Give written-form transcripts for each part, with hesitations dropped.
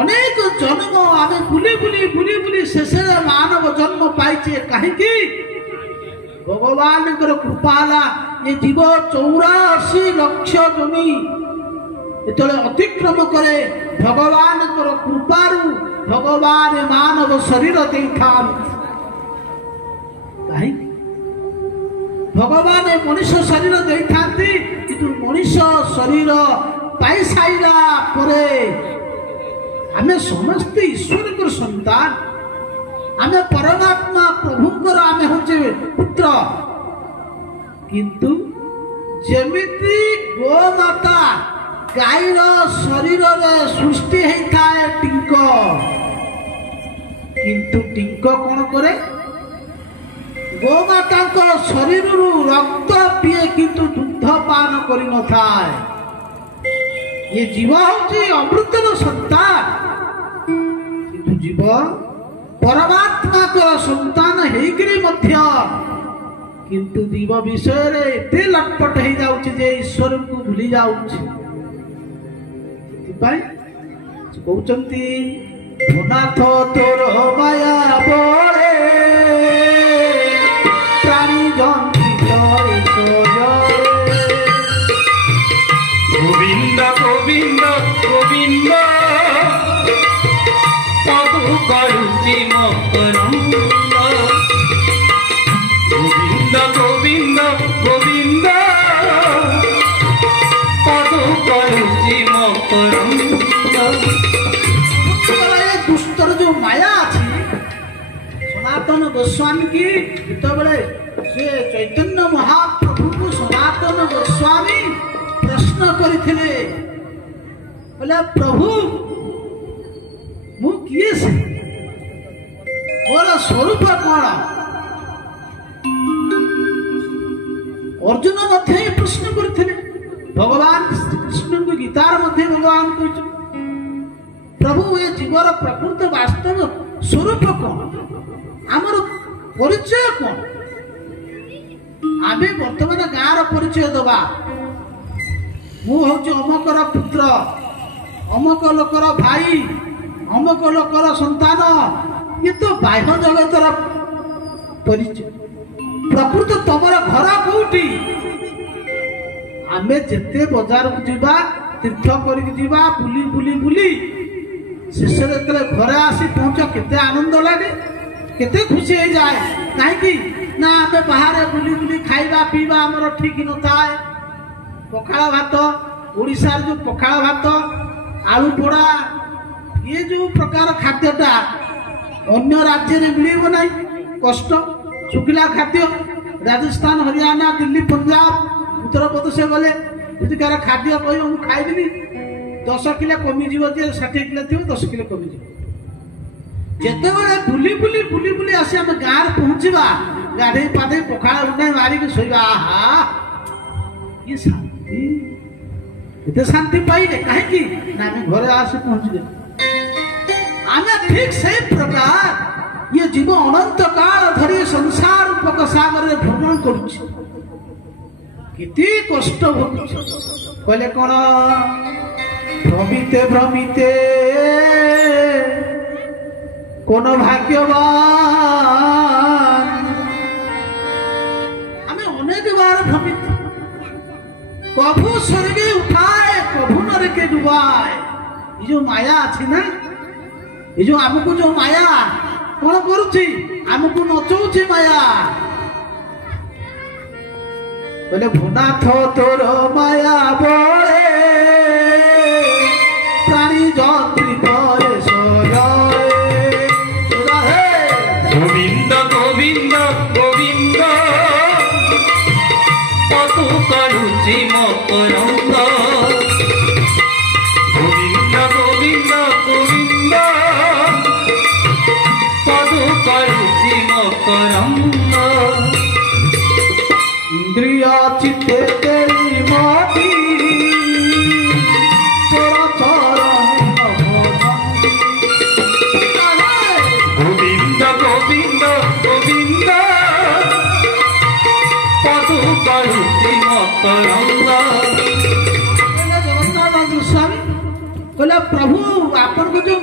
अनेक जन्म आम बुली बुली बुली बुली शेष मानव जन्म पाइचे कहीं भगवान कृपा ये जीव 84 लक्ष जमी जो अतिक्रम करे भगवान कृपारू भगवान मानव शरीर दे कहीं भगवान मनुष्य शरीर दे कि मनुष्य शरीर पाई साइला परे आमे समस्ते ईश्वर को संतान आमे परमात्मा प्रभुंकर आमे होचे पुत्र किंतु जेमिति गोमाता गाईर शरीर रे सृष्टि हेता है टिंक किंतु टिंक कौन करे गोमाता को शरीर रु रक्त पिए किंतु दुग्ध पान करि न थाए ये जीव होची अमृतर संतान किंतु जीव परमात्मा को संतान हेकरी मध्य किंतु जीव विषय रे एते लटपट हे जाउची जे ईश्वर को भूली जाउची पाई कहउचंती धनाथ तोर माया बोले प्राणी जंती तोरे सोय गोविंद गोविंद गोविंद पदु करुचि मकरंद गोविंद गोविंद गोविंद पदु करुचि मकरंद दुष्टर जो माया अच्छी सनातन गोस्वामी की जिते से चैतन्य महाप्रभु को सनातन गोस्वामी प्रश्न करथिले बोले प्रभु मु किए से मोर स्वरूप कौन अर्जुन मध्य प्रश्न करथिले भगवान कृष्ण को गीतार मध्य भगवान कहते प्रभु ये जीवर प्रकृत वास्तव स्वरूप कौन आमर परिचय कौन आमे वर्तमान गाँव परिचय दबा मु हूँ अमकर पुत्र अमक लोकर भाई अमक लोकर संतान ये तो बाह्य जगतर परिचय प्रकृत तमर घर कोठी आमे जेते बाजार को जीवा तीर्थ करिक जीवा बुली बुली बुली शेष घरे आसी पहुंच केते आनंद लगे केते खुशी हो जाए कहीं ना आमे बाहर बुली बुली खाइबा पीवा हमर ठीक न थाए पखाड़ भात ओडिशा जो पखाड़ भात आलू पोड़ा ये जो प्रकार खाद्यटा अन्य राज्य में मिलेब ना कष्ट शुखिला खाद्य राजस्थान हरियाणा दिल्ली पंजाब उत्तर प्रदेश गले यदि कार खाद्य कह मुझे खाइबी 10 किलो कमिज 60 किलो थी 10 किलो कमिज जिते बुली बुली बुली बुली आसी आम गाँव पहुंचा गाधे पाधे पखाड़ उठाई मारिक शोवा आहा ये शांति इतने शांति पाइले कहीं घर आस पहुंचे आम ठीक से प्रकार ये जीव अनंत काल धरी संसार रूपक सागर में भ्रमण करुच्चे कष्ट भोगुच कहले कौन भ्रमिते भ्रमिते कौन भाग्यवान आम अनेक बार भ्रमित कभू स्वर्गे उठाए कभू नरके डुबाए ये जो माया अच्छी ना ये जो आमको जो माया कौन करुच्ची आमको नचौची माया बोले भुनाथ तोर माया बोले प्राणी जंत्री करे गोविंद गोविंद गोविंद पतु करुचि मकरंद गोविंद गोविंद गोविंद पतु करुचि मकरंद इंद्रिय चित्ते तेरी मोटी तोरा चरण गोविंद गोविंद गोविंद पतु करुचि मकरंद जगन्नाथ स्वामी कहला प्रभु आपन को जो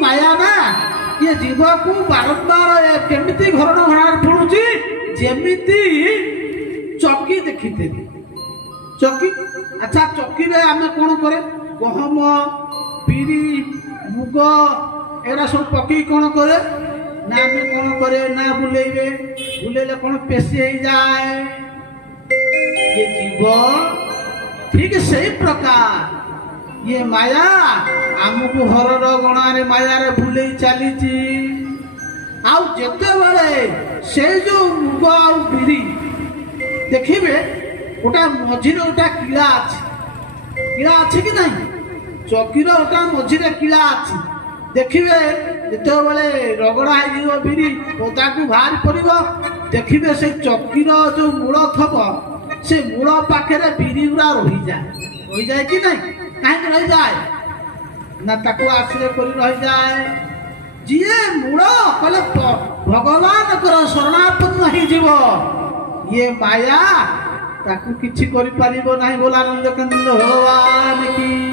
ଜୀବକୁ ବାରମ୍ବାର କେମିତି ଘରଣ ଘଣାରେ ପଡୁଛି, ଯେମିତି ଚକି ଦେଖିଥିଲି। ଚକି, ଆଚ୍ଛା ଚକିରେ ଆମେ କଣ କରେ? ଗହମ, ବିରି, ମୁଗ ଏଗୁଡ଼ା ସବୁ ପକେଇ କଣ କରେ ନା ଆମେ କଣ କରେ ନା ବୁଲେଇବେ, ବୁଲେଇଲେ କଣ ପେଶି ହେଇଯାଏ। ये जीव ठीक सेई प्रकार ये माया आमको हरर गणारे मायारे भूले चली आउ जेते बेले से जो मुग आ बिरी देखिबे ओटा मझिरे ओटा किला अछि कि नहीं? चकीर ओटा मझिरे किला अछि। देखिबे जेते बेले रगड़ा हो बिरी पोता को बाहर पड़िबो, देखिबे से चकीर जो मूल थबो से मूल पाखे बिरी गुड़ा रही जाए कि नहीं? कहीं रही जाए ना ताको आश्रय कर रही जाए। जीए मूल कले भगवान कर शरणापन्न ही जीव ये माया ताकू किछि करि परिबो नाही। बोला आनंद कंद भगवान की।